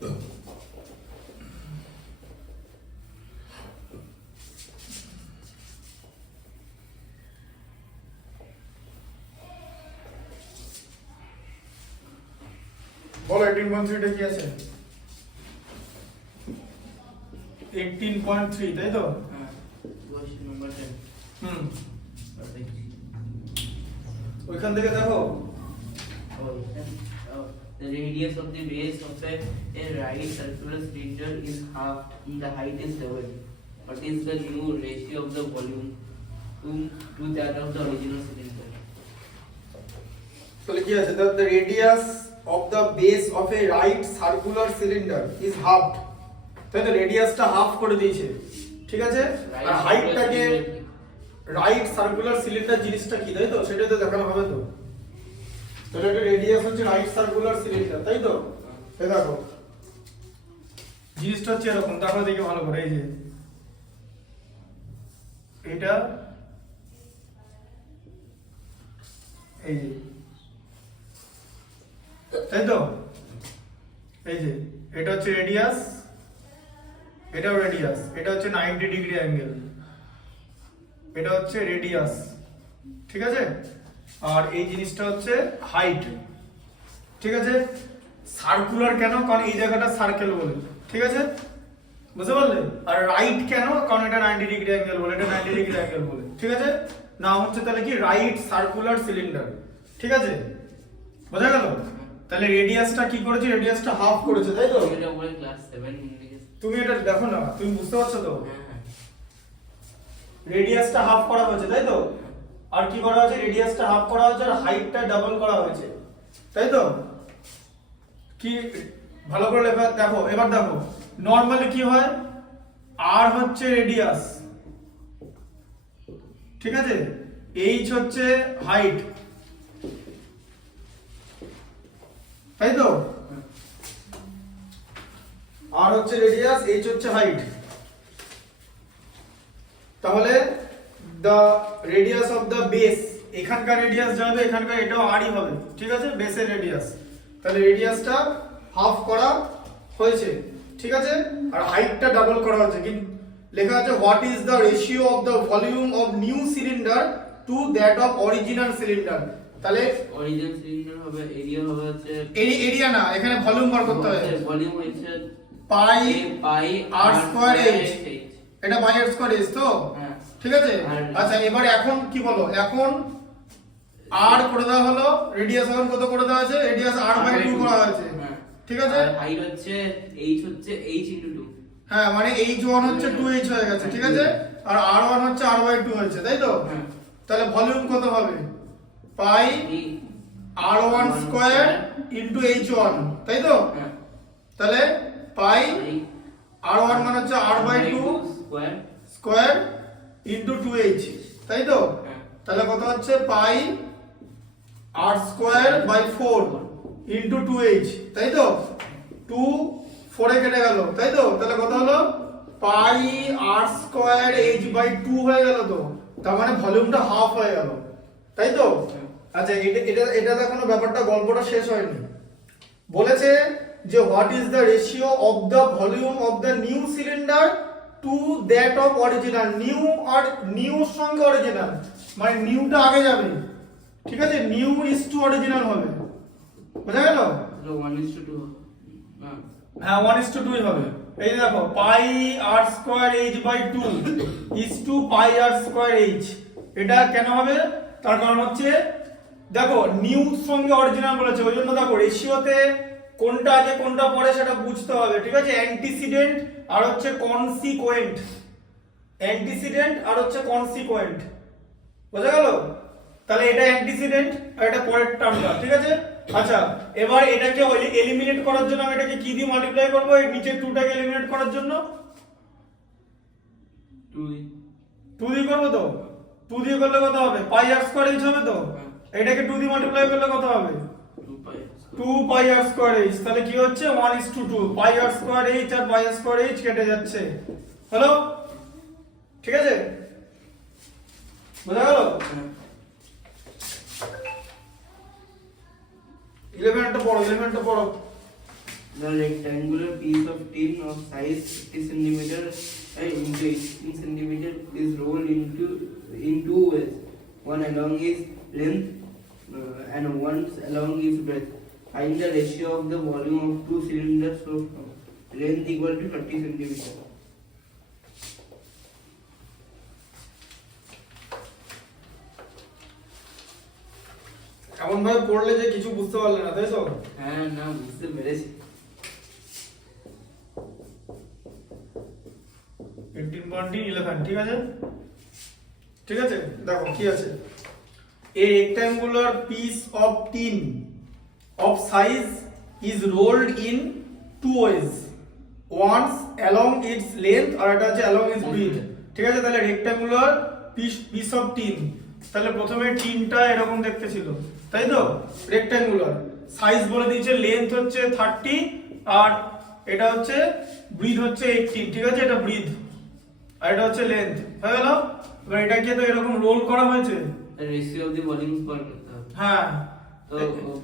বলো 18.3 টা কি আছে? 18.3 তাই তো? হ্যাঁ, কোশ্চেন নাম্বার 10। ওইখান থেকে দেখো। The radius of the base of a right circular cylinder is half and the height is doubled. What is the new ratio of the volume to that of the original cylinder? তাহলে কি আছে? The radius of the base of a right circular cylinder is halved. তাই তো, রেডিয়াসটা half করে দিয়েছে, ঠিক আছে? আর হাইটটাকে right circular cylinder জিনিসটা কি, তাই তো? সেটাই তো দেখানো হবে তো। তাহলে এটা রেডিয়াস হচ্ছে রাইট সার্কুলার সিলিন্ডার, তাই তো? এই দেখো জিনিসটা হচ্ছে এরকম, দেখো দেখে ভালো করে, এই যে এটা, এই যে, তাই তো? এই যে এটা হচ্ছে রেডিয়াস, এটাও রেডিয়াস, এটা হচ্ছে 90 ডিগ্রি অ্যাঙ্গেল, এটা হচ্ছে রেডিয়াস, ঠিক আছে? আর এই জিনিসটা হচ্ছে হাইট, ঠিক আছে? সার্কুলার কেন? কারণ এই জায়গাটা সার্কেল বলে, ঠিক আছে? বুঝতে পারলে? আর রাইট কেন? কারণ এটা 90 ডিগ্রি অ্যাঙ্গেল বলে, এটা 90 ডিগ্রি অ্যাঙ্গেল বলে, ঠিক আছে? নাম হচ্ছে তাহলে কি রাইট সার্কুলার সিলিন্ডার, ঠিক আছে? বোঝা গেল? তাহলে রেডিয়াসটা কি করেছে? রেডিয়াসটা হাফ করেছে, তাই তো? এটা উপরে ক্লাস 7 তুমি এটা দেখো না, তুমি বুঝতে পারছো তো? হ্যাঁ, রেডিয়াসটা হাফ করা হয়েছে, তাই তো? আর কি করা হয়েছে? রেডিয়াসটা হাফ করা হয়েছে আর হাইটটা ডাবল করা হয়েছে, তাই তো? কি ভালো করে দেখো, এবার দেখো নরমালি কি হয়, আর হচ্ছে রেডিয়াস, ঠিক আছে? এইচ হচ্ছে হাইট, তাই তো? আর হচ্ছে রেডিয়াস, এইচ হচ্ছে হাইট। তাহলে the radius of the base, এখানকার রেডিয়াস যা হবে এখানকার এটাও আরই হবে, ঠিক আছে? বেসের রেডিয়াস, তাহলে রেডিয়াসটা হাফ করা হয়েছে, ঠিক আছে? আর হাইটটা ডাবল করা হয়েছে। কিন্তু লেখা আছে what is the ratio of the volume of new cylinder to that of original cylinder. তাহলে অরিজিনাল সিলিন্ডার হবে, এরিয়া হবে হচ্ছে, এরিয়া না, এখানে ভলিউম বার করতে হবে। ভলিউম হচ্ছে পাই আর স্কয়ার এইচ, h। এটা পাই আর স্কয়ার এইচ তো, হ্যাঁ, ঠিক আছে? আচ্ছা এবার এখন কি বলো, এখন আর করে দেওয়া হলো, রেডিয়াস এখন কত করে দেওয়া আছে? রেডিয়াস r/2 করা হয়েছে, ঠিক আছে? আর হাইট হচ্ছে হচ্ছে h * 2। হ্যাঁ, মানে h1 হচ্ছে 2h হয়ে গেছে, ঠিক আছে? আর r1 হচ্ছে r/2 হয়েছে, তাই তো? তাহলে ভলিউম কত হবে? পাই r1 স্কয়ার ইনটু h1, তাই তো? তাহলে পাই r1 মানে হচ্ছে r/2 স্কয়ার ইনটু 2h, তাই তো? তাহলে কত হচ্ছে? Pi r square by 4 into 2h, তাই তো? 2 4 এ কেটে গেল, তাই তো? তাহলে কত হলো? পাই r স্কয়ার h বাই 2 হয়ে গেল তো। তার মানে ভলিউমটা হাফ হয়ে গেল, তাই তো? আচ্ছা এটা এখনো ব্যাপারটা, গল্পটা শেষ হয়নি। বলেছে যে what is the ratio of the volume of the new cylinder to that of original. New আর নিউর সঙ্গে অরিজিনাল, মানে নিউটা আগে যাবে, ঠিক আছে? নিউ ইজ টু অরিজিনাল হবে, বোঝা গেল? 1:2। হ্যাঁ 1:2 হবে। এই দেখো pi r square h by 2 is two pi r square h। এটা কেন হবে? তার কারণ হচ্ছে দেখো নিউ সঙ্গে অরিজিনাল বলেছে, ওই জন্য দেখো রেশিওতে কোনটা আগে কোনটা পরে সেটা বুঝতে হবে, ঠিক আছে? অ্যান্টিসিডেন্ট আর হচ্ছে কনসিকুয়েন্ট, অ্যান্টিসিডেন্ট আর হচ্ছে কনসিকুয়েন্ট, বোঝা গেল? তাহলে এটা অ্যান্টিসিডেন্ট আর এটা পরের টার্মটা, ঠিক আছে? আচ্ছা এবার এটাকে এলিমিনেট করার জন্য আমি এটাকে কি দিয়ে মাল্টিপ্লাই করব? এই নিচে 2 টাকে এলিমিনেট করার জন্য 2 দিয়ে করব তো। 2 দিয়ে করলে কত হবে? পাই আর স্কয়ার h হবে তো। এটাকে 2 দিয়ে মাল্টিপ্লাই করলে কত হবে? 2 পাই আর স্কয়ার h। তাহলে কি হচ্ছে? 1:2, পাই আর স্কয়ার h আর পাই আর স্কয়ার h কেটে যাচ্ছে, হলো? ঠিক আছে, বোঝা গেল? 11টা পড়ো, 11টা পড়ো। The rectangular piece of tin of size 50 centimeter into 18 centimeter is rolled in two ways, one along its length and one along its breadth. Find the ratio of the volume of two cylinders so length equal to 30 centimeter. এমন ভাবে পড়লে যে কিছু বুঝতে পারলে না, তাই তো? হ্যাঁ, না বুঝতে পেরেছি। 18.11, ঠিক আছে? ঠিক আছে, দেখো কি আছে। A rectangular piece of tin of size is rolled in two ways, once along its length আর এটা আছে along its breadth, ঠিক আছে? তাহলে rectangular piece of tin, তাহলে প্রথমে টিনটা এরকম দেখতে ছিল, তাই তো? রেক্ট্যাঙ্গুলার, সাইজ বলে দিয়েছে, লেন্থ হচ্ছে 30 আর এটা হচ্ছে ব্রিথ হচ্ছে 18, ঠিক আছে? এটা ব্রিথ আর এটা হচ্ছে লেন্থ, হয়ে গেল। এবার এটাকে তো এরকম রোল করা হয়েছে, রেশিও অফ দি ভলিউম বার করতে হবে। হ্যাঁ, তো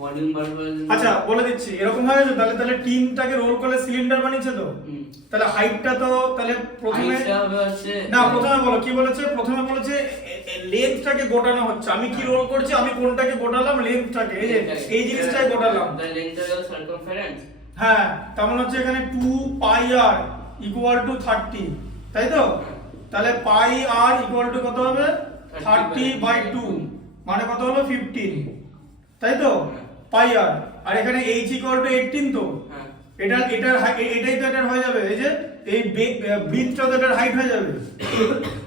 ভলিউম বার করে আচ্ছা বলে দিচ্ছি, এরকম হয়ে গেছে। তাহলে টিনটাকে রোল করে সিলিন্ডার বানিয়েছে তো, তাহলে হাইটটা তো তাহলে প্রথমে না, প্রথমে বলো কি বলেছে? প্রথমে বলেছে লেন্থটাকে গোটানো হচ্ছে। আমি কি রোল করছি? আমি কোনটাকে গোটালাম? লেন্থটাকে, এই যে এই জিনিসটাকে গোটালাম। the length of the circumference, হ্যাঁ, তার মানে হচ্ছে এখানে 2 পাই আর ইকুয়াল টু 30, তাই তো? তাহলে পাই আর ইকুয়াল টু কত হবে? 30/2, মানে কত হলো? 15, তাই তো? পাই আর, আর এখানে h ইকুয়াল টু 18, তো এটাই তো এটার হয়ে যাবে, এই যে এই ব্রিথটা তো এটার হাইট হয়ে যাবে,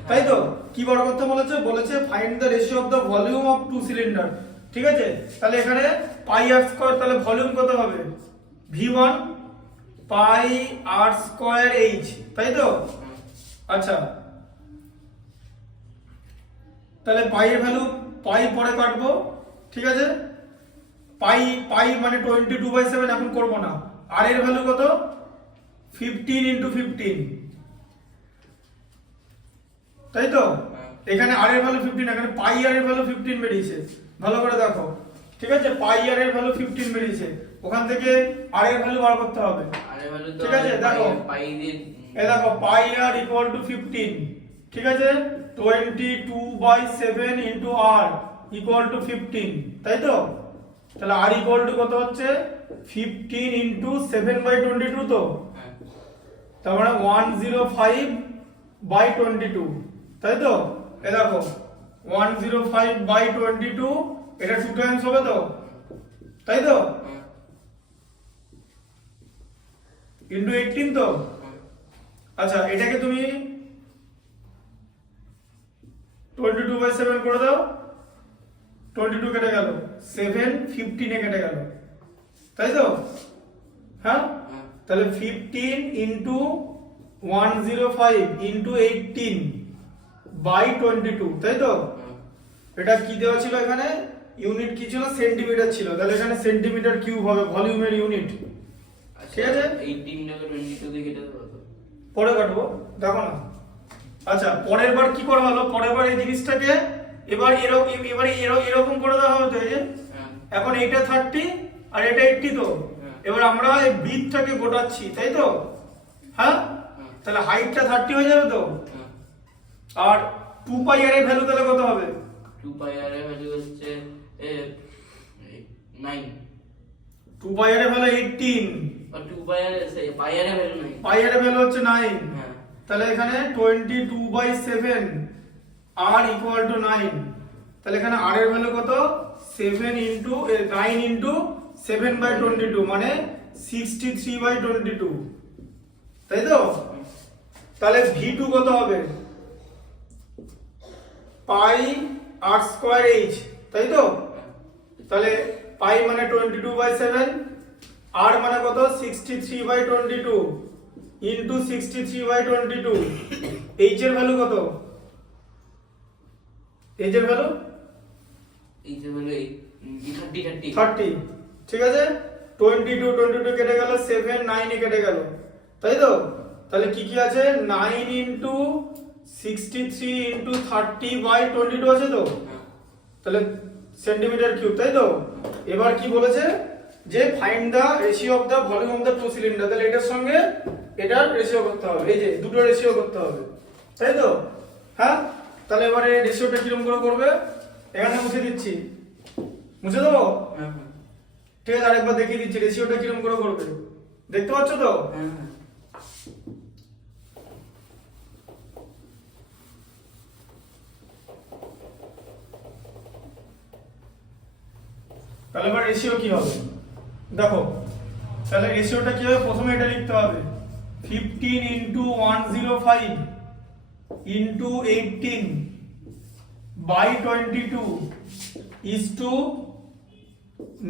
তাই তো? কি বার করতে বলেছে? বলেছে find the ratio of the volume of two cylinder, ঠিক আছে? তাহলে এখানে পাই আর স্কয়ার, তাহলে ভলিউম কত হবে? v1 পাই আর স্কয়ার h, তাই তো? আচ্ছা, তাহলে পাই এর ভ্যালু, পাই পরে কাটবো, ঠিক আছে? পাই মানে 22/7 এখন করব না। আর এর ভ্যালু কত? 15 × 15, তাই তো? এখানে আর এর ভ্যালু 15, এখানে পাই আর এর ভ্যালু 15 বেরিয়েছে, ভালো করে দেখো, ঠিক আছে? পাই আর এর ভ্যালু 15 বেরিয়েছে, ওখান থেকে আর এর ভ্যালু বার করতে হবে, ঠিক আছে? দেখো পাই দিয়ে এই দেখো পাই আর ইকুয়াল টু 15, ঠিক আছে? 22/7 × r ইকুয়াল টু 15, তাই তো? তাহলে r ইকুয়াল টু কত হচ্ছে? 15 × 7/22, তো তার মানে 105/22, তাই তো? এই দেখো 105/22, এটা 2 টাইমস হবে তো, তাই তো? ইনটু 18, তো আচ্ছা, এটাকে তুমি 22/7 করে দাও, 22 কেটে গেল, 7 15 এ কেটে গেল, তাই তো? হ্যাঁ, তাহলে 15 × 105 × 18/22, তাই তো? এটা কি দেওয়া ছিল? এখানে ইউনিট কি ছিল? সেন্টিমিটার ছিল, তাহলে এখানে সেন্টিমিটার কিউব হবে ভলিউমের ইউনিট, ঠিক আছে? 18 টাকে 22 দিয়ে কেটে দেবো, পরে কাটবো, দেখো না। আচ্ছা, পরের বার কি করা হলো? পরের বার এই জিনিসটাকে এবার এরকম করে দেওয়া হবে, তো এই যে এখন এইটা 30 আর এটা 80, তো এবার আমরা এই ব্রিথটাকে গোটাচ্ছি, তাই তো? হ্যাঁ, তাহলে হাইটটা 30 হয়ে যাবে তো, আর 2 পাই আর এর ভ্যালু তাহলে কত হবে? 2 পাই আর এর ভ্যালু হচ্ছে 9, 2 পাই আর এর ভ্যালু 18 আর 2 পাই আর পাই আর এর ভ্যালু 9, পাই আর এর ভ্যালু হচ্ছে 9, হ্যাঁ, তাহলে এখানে 22/7 r ইকুয়াল টু 9, তাহলে এখানে r এর ভ্যালু কত? 7 × 9 × 7/22, মানে 63/22, তাই তো? তাহলে v2 কত হবে? পাই আর স্কয়ার h, তাই তো? তাহলে পাই মানে 22/7, আর মানে কত? 63/22 ইনটু 63/22, h এর ভ্যালু কত? h এর ভ্যালু 30, ঠিক আছে? 22 কেটে গেল, 7 9 এ কেটে গেল, তাই তো? তাহলে কি কি আছে? 9 × 63 × 30/22 আছে তো, তাহলে সেন্টিমিটার কিউব, তাই তো? এবার কি বলেছে? যে find the ratio of the volume of the two cylinder, তাহলে এটার সঙ্গে এটার রেশিও করতে হবে, এই যে দুটো রেশিও করতে হবে, তাই তো? হ্যাঁ, তাহলে এবারে রেশিওটা কিরকম করে করবে, এখানে মুছে দিচ্ছি, মুছে দেবো। হ্যাঁ ঠিক আছে, আরেকবার দেখিয়ে দিচ্ছি রেশিওটা কিরকম করে করবে, দেখতে পাচ্ছ তো? হ্যাঁ। তাহলে এবার রেশিও কি হবে দেখো, তাহলে রেশিওটা কি হবে, প্রথমে এটা লিখতে হবে 15 into 105 into 18 by 22 is to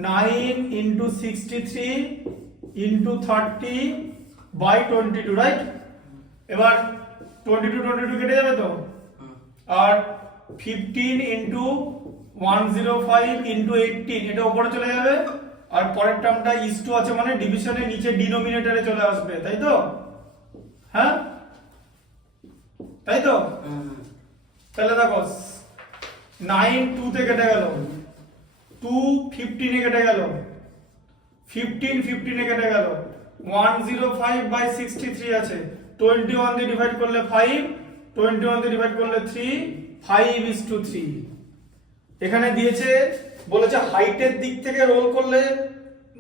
9 into 63 into 30 by 22, right? এবার 22 কেটে যাবে তো, আর 15 ইন্টু 105 ইন্টু 18 এটা উপরে চলে যাবে, আর পরের টার্মটা ইজ টু আছে মানে ডিভিশনের নিচে ডিনোমিনেটরে চলে আসবে, তাই তো? হ্যাঁ, তাই তো? তাহলে দেখো 9 2 তে কেটে গেল, 2 15 এ কেটে গেল, 15 15 এ কেটে গেল, 105 বাই 63 আছে, 21 দিয়ে ডিভাইড করলে 5, 21 দিয়ে ডিভাইড করলে 3, 5:3। এখানে দিয়েছে, বলেছে হাইটের দিক থেকে রোল করলে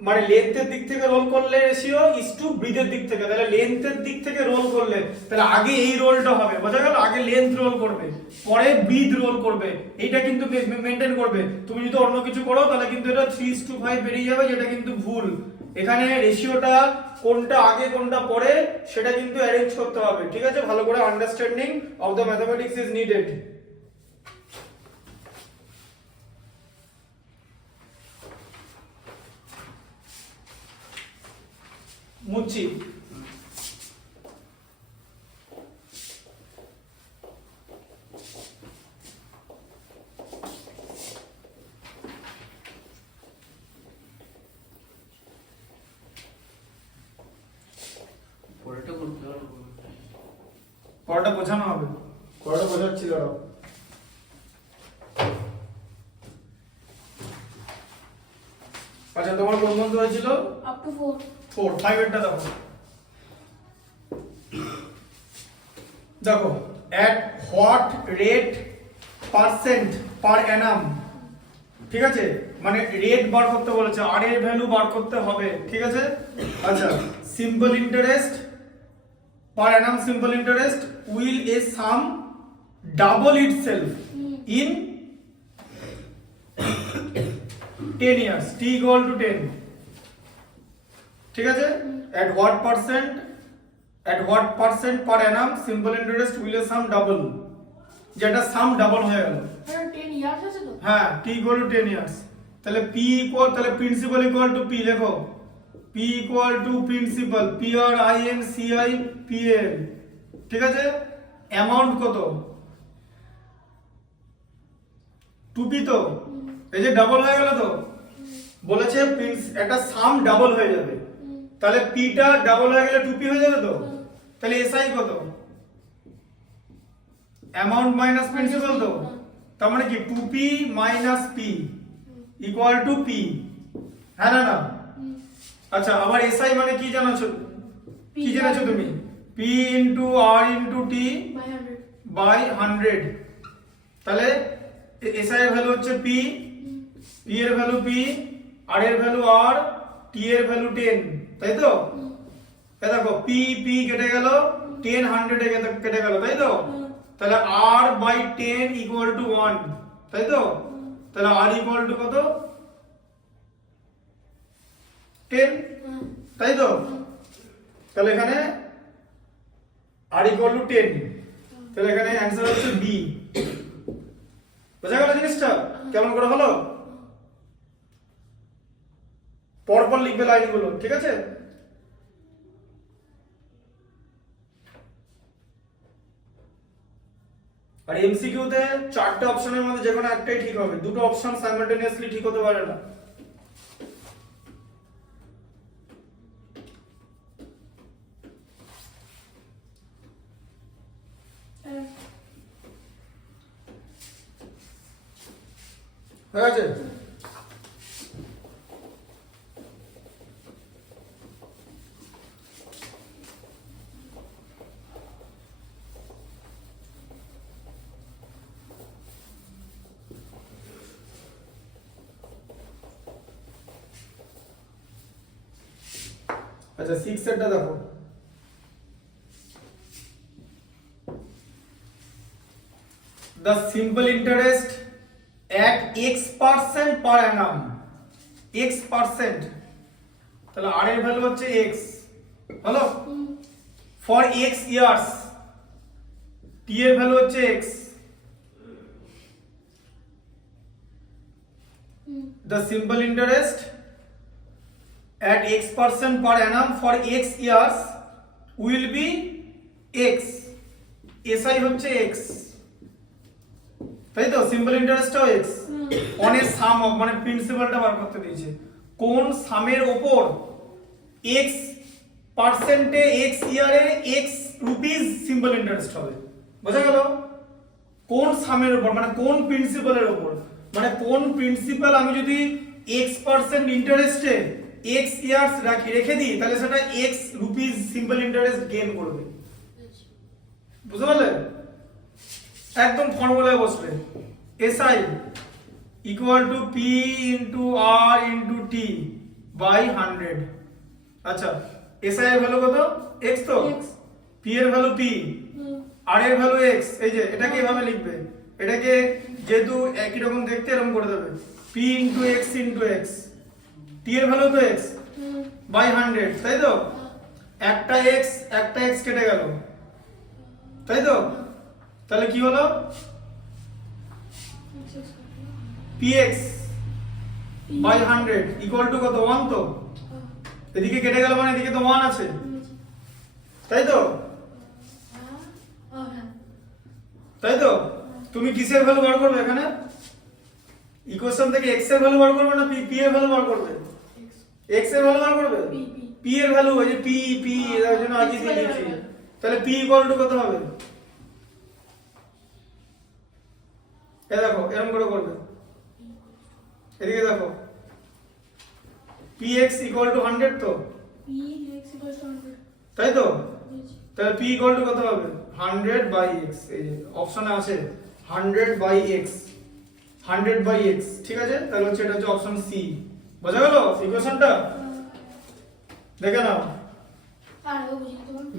মানে লেন্থের দিক থেকে রোল করলে রেশিও ইজ টু ব্রিথের দিক থেকে, তাহলে লেন্থের দিক থেকে রোল করলে তাহলে আগে এই রোলটা হবে, বোঝা গেল? আগে লেন্থ রোল করবে, পরে ব্রিথ রোল করবে, এইটা কিন্তু মেইনটেইন করবে। তুমি যদি অন্য কিছু করো তাহলে কিন্তু এটা 3:5 বেরিয়ে যাবে, যেটা কিন্তু ভুল। এখানে রেশিওটা কোনটা আগে কোনটা পরে সেটা কিন্তু অ্যারেঞ্জ করতে হবে, ঠিক আছে? ভালো করে understanding of the mathematics is needed. মুচ্ছি, পরেরটা করতে হবে। পড়াটা বোঝানো হবে, পড়াটা বোঝাচ্ছিল। আচ্ছা, তোমার কোন বন্ধু হয়েছিল? up to 4 4 5 এরটা দেখো, দেখো at what rate percent per annum, ঠিক আছে? মানে রেট বার করতে বলেছে, আর এর ভ্যালু বার করতে হবে, ঠিক আছে? আচ্ছা, simple interest per annum simple interest will a sum double itself in 10 years, t equal to 10, ঠিক আছে? at what percent per annum simple interest will a sum double, যেটা সাম ডাবল হয়ে গেল। 10 ইয়ার্স আছে তো? হ্যাঁ, t equal to 10 years, তাহলে p equal, তাহলে প্রিন্সিপাল ইকুয়াল টু p, লেখো p equal to principal, p r i n c i p l, ঠিক আছে? অ্যামাউন্ট কত? 2p তো, এই যে ডাবল হয়ে গেল তো, বলেছে একটা সাম ডাবল হয়ে যাবে, তাহলে p টা ডাবল হয়ে গেলে 2p হয়ে যাবে তো, তাহলে si কত? অ্যামাউন্ট মাইনাস প্রিন্সিপাল তো, তার মানে কি 2p minus p equal to p, হ্যাঁ না? আচ্ছা, আবার SI মানে কি জানাছো, কি জেনেছো তুমি? P into R into T by 100, তাহলে SI এর ভ্যালু হচ্ছে P, P এর ভ্যালু P, R এর ভ্যালু R, T এর ভ্যালু 10, তাই তো? এই দেখো P কেটে গেল, 10 100 এ কেটে গেল, তাই তো? তাহলে R বাই 10 ইকুয়াল টু 1, তাই তো? তাহলে R ইকুয়াল টু কত? 10, তাই তো? তাহলে এখানে R ইকুয়াল টু 10, তাহলে এখানে অ্যানসার হচ্ছে B। বোঝা গেল জিনিসটা কেমন করে হলো? পরপর লিখবে লাইনগুলো, ঠিক আছে? আর এমসিকিউ তে চারটে অপশনের মধ্যে যে কোনো একটাই ঠিক হবে, দুটো অপশন সাইমালটেনিয়াসলি ঠিক হতে পারে না। হয়ে গেছে? আচ্ছা 6 এরটা দেখো, the simple interest at x% per annum, x%, তাহলে r এর ভ্যালু হচ্ছে x, হলো, for x years, t এর ভ্যালু হচ্ছে x, the simple interest at x% per annum for x years will be x, SI হচ্ছে x, তাই তো, simple ইন্টারেস্টটাও x, on a sum of, মানে প্রিন্সিপালটা বার করতে দিয়েছে, কোন সামের উপর x পার্সেন্টে x ইয়ারে x রুপিস সিম্পল ইন্টারেস্ট হবে, বোঝা গেল? কোন সামের উপর মানে কোন প্রিন্সিপালের উপর, মানে কোন প্রিন্সিপাল আমি যদি x% ইন্টারেস্টে x ইয়ার্স রেখে দিই তাহলে সেটা x rupees simple interest gain করবে, বুঝতে পারলে? একদম ফর্মুলায় বসবে, SI equal to P into R into T by 100। আচ্ছা SI এর ভ্যালু কত? x তো, X, P এর ভ্যালু P, R এর ভ্যালু x, এই যে এটাকে এভাবে লিখবে, এটাকে যেহেতু একই রকম দেখতে এরকম করে দেবে, P into x into x, T এর ভ্যালু তো x বাই 100, তাই তো, একটা x কেটে গেল, তাই তো, তাহলে কি হলো? px বাই 100 ইকুয়াল টু কত? 1 তো, এদিকে কেটে গেল মানে এদিকে তো 1 আছে, তাই তো, তাই তো, তুমি কিসের ভ্যালু বার করবে এখানে? ইকুয়েশন থেকে x এর ভ্যালু বার করবে না p এর ভ্যালু বার করবে? x এর ভ্যালু বার করবে, p এর ভ্যালু, ওই যে p এর জন্য আগে দিয়ে দিয়েছি, তাহলে p ইকুয়াল টু কত হবে? এ দেখো এরকম করে করবে, এদিকে দেখো, px ইকুয়াল টু 100 তো, তাই তো, তাহলে p ইকুয়াল টু কত হবে? 100 বাই x, এই যে অপশনে আছে 100 বাই x, 100 বাই x, ঠিক আছে, তাহলে হচ্ছে এটা হচ্ছে অপশন সি, বোঝা গেল ইকুয়েশনটা? দেখে নাও,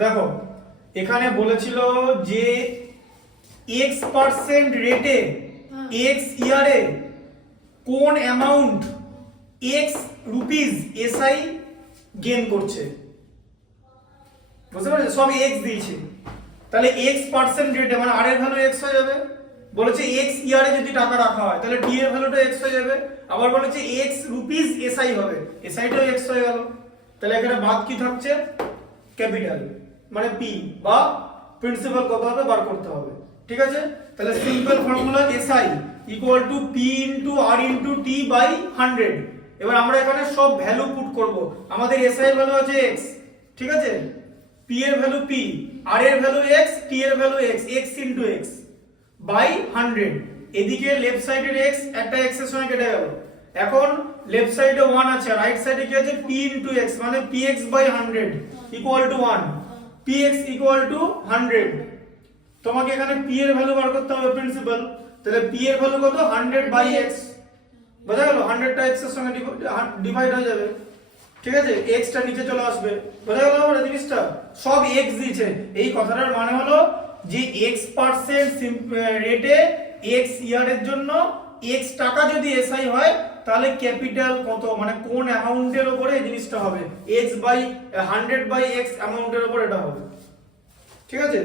দেখো এখানে বলেছিল যে x% রেটে x ইয়ারে কোন amount x rupees SI gain করছে, বুঝতে পারছো? সব x দিয়েছে, তাহলে x% রেটে মানে r এর ভ্যালু x হয়ে যাবে, বলেছে x ইয়ারে যদি টাকা রাখা হয় তাহলে t এর ভ্যালুটা x হয়ে যাবে, আবার বলেছে x রুপিস SI হবে, SI টাও x হয়ে গেল, তাহলে এখানে বাদ কি থাকছে? ক্যাপিটাল মানে p বা প্রিন্সিপাল কত হবে বার করতে হবে, ঠিক আছে? তাহলে simple formula SI equal to P into R into T by 100। এবার আমরা এখানে সব ভ্যালু পুট করব, আমাদের SI এর ভ্যালু আছে x, ঠিক আছে, P এর ভ্যালু P, R এর ভ্যালু x, T এর value x, x into x by 100, এদিকে লেফট সাইডের x একটা x এর সঙ্গে কেটে গেল, এখন লেফট সাইডে 1 আছে আর রাইট সাইডে কি আছে? P ইনটু x, মানে px by 100 equal to 1, px equal to 100, তোমাকে এখানে p এর ভ্যালু বার করতে হবে প্রিন্সিপাল, তাহলে p এর ভ্যালু কত? 100 বাই x, বোঝা গেল? 100 টা x এর সঙ্গে ডিভাইড হয়ে যাবে, ঠিক আছে, x টা নিচে চলে আসবে, বোঝা গেল আমরা জিনিসটা? সব x দিয়েছে, এই কথাটার মানে হলো যে x% রেটে x ইয়ারের জন্য x টাকা যদি SI হয় তাহলে ক্যাপিটাল কত, মানে কোন অ্যামাউন্টের উপরে এই জিনিসটা হবে, x বাই 100 বাই x অ্যামাউন্টের উপর এটা হবে, ঠিক আছে?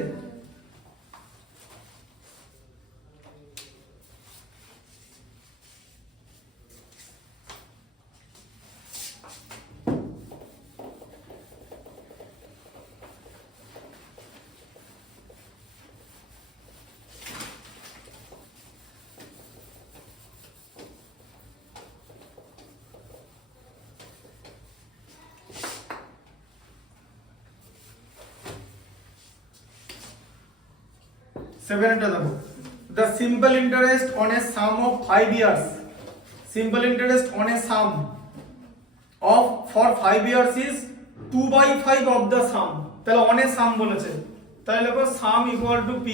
সেভেনটা দেখো, the simple interest on a sum of 5 years, simple interest on a sum of for 5 years is 2/5 of the sum, তাহলে on a sum বলেছে, তাহলে লেখো sum equal to p,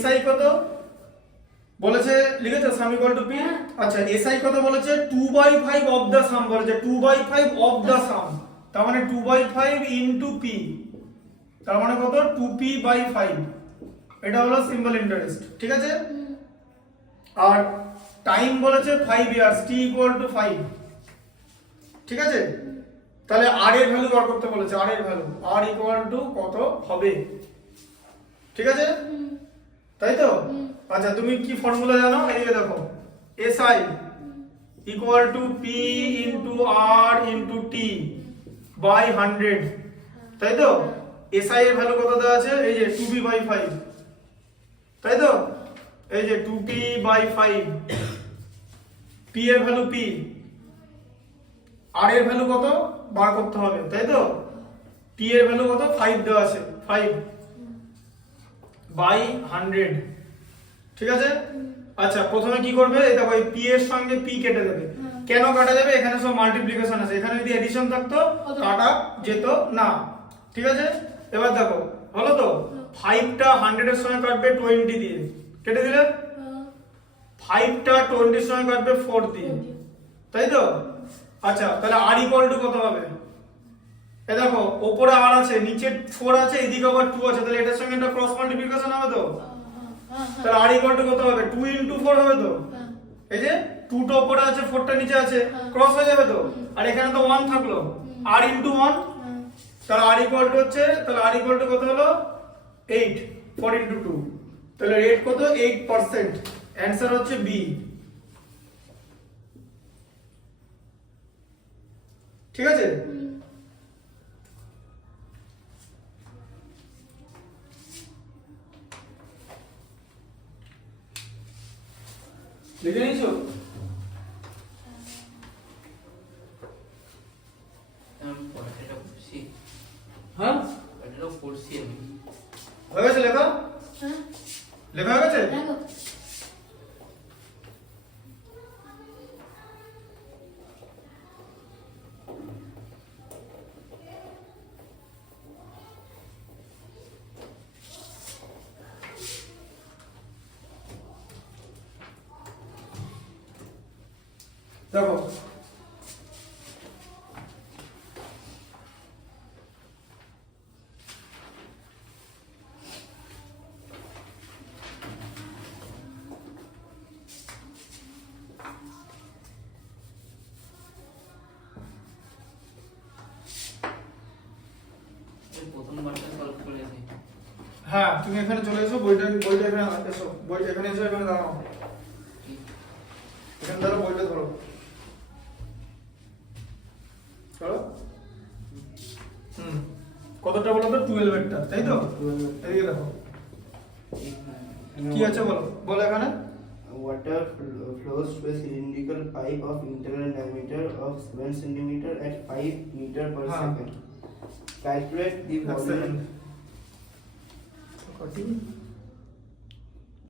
SI কত? বলেছে লিখেছো সাম ইকুয়াল টু পি। হ্যাঁ। আচ্ছা SI কত বলেছে 2/5 অফ দা সাম বলেছে 2/5 অফ দা সাম, তার মানে 2/5 ইনটু পি, তার মানে কত 2p/5, এটা হলো সিম্পল ইন্টারেস্ট, ঠিক আছে। আর টাইম বলেছে 5 ইয়ার্স, t ইকুয়াল টু 5, ঠিক আছে। তাহলে r এর ভ্যালু বার করতে বলেছে, r এর ভ্যালু r ইকুয়াল টু কত হবে, ঠিক আছে, তাই তো। আচ্ছা তুমি কি ফর্মুলা জানো, এই দেখো SI equal to P into R into T by 100, তাই তো। SI এর ভ্যালু কত দেওয়া আছে, এই যে 2p/5, তাই তো, এই যে 2p/5, P এর ভ্যালু P, R এর ভ্যালু কত বার করতে হবে, তাই তো। T এর ভ্যালু কত 5 দেওয়া আছে, 5 বাই 100, ঠিক আছে। আচ্ছা প্রথমে কি করবে, এই দেখো এই p এর সঙ্গে p কেটে দেবে। কেন কাটা যাবে, এখানে সব মাল্টিপ্লিকেশন আছে, এখানে যদি এডিশন থাকতো কাটা যেত না, ঠিক আছে। এবার দেখো হলো তো, 5টা 100 এর সঙ্গে কাটবে 20 দিয়ে, কেটে দিলে 5টা 20 এর সঙ্গে কাটবে 4 দিয়ে, তাই তো। আচ্ছা তাহলে r ইকুয়াল টু কত হবে, এ দেখো উপরে r আছে, নিচে 4 আছে, এদিকে আবার 2 আছে, তাহলে এটার সঙ্গে এটা ক্রস মাল্টিপ্লিকেশন হবে তো, তাহলে r ইকুয়াল টু কত হবে 2 ইনটু 4 হবে তো, এই যে 2 টা উপরে আছে 4 টা নিচে আছে, ক্রস হয়ে যাবে তো, আর এখানে তো 1 থাকলো, r ইনটু 1, তাহলে r ইকুয়াল টু হচ্ছে, তাহলে r ইকুয়াল টু কত হলো 8, 4 ইনটু 2, তাহলে রেট কত 8%, অ্যানসার হচ্ছে B, ঠিক আছে। লিখে নিয়েছো, এটা করছি, হ্যাঁ এটা করছি আমি। হয়ে গেছে লেখা, হ্যাঁ লেখা হয়ে গেছে। দেখো দেখো এই প্রথমবারটা সলভ করেছি। হ্যাঁ তুমি এখানে চলে এসো, বইটা এখানে এসো, বইটা এখানে এসো, এখানে দাঁড়াও, এখানে ধরো বইটা ধরো, চলো। কতটা বলো তো 12 ভেক্টর, তাই তো। এদিকে দেখো কি আছে বলো, বলো এখানে। Water flows through a cylindrical pipe of internal diameter of 7 cm at 5 meter per हाँ। second. Calculate the এক volume. সেকেন্ড।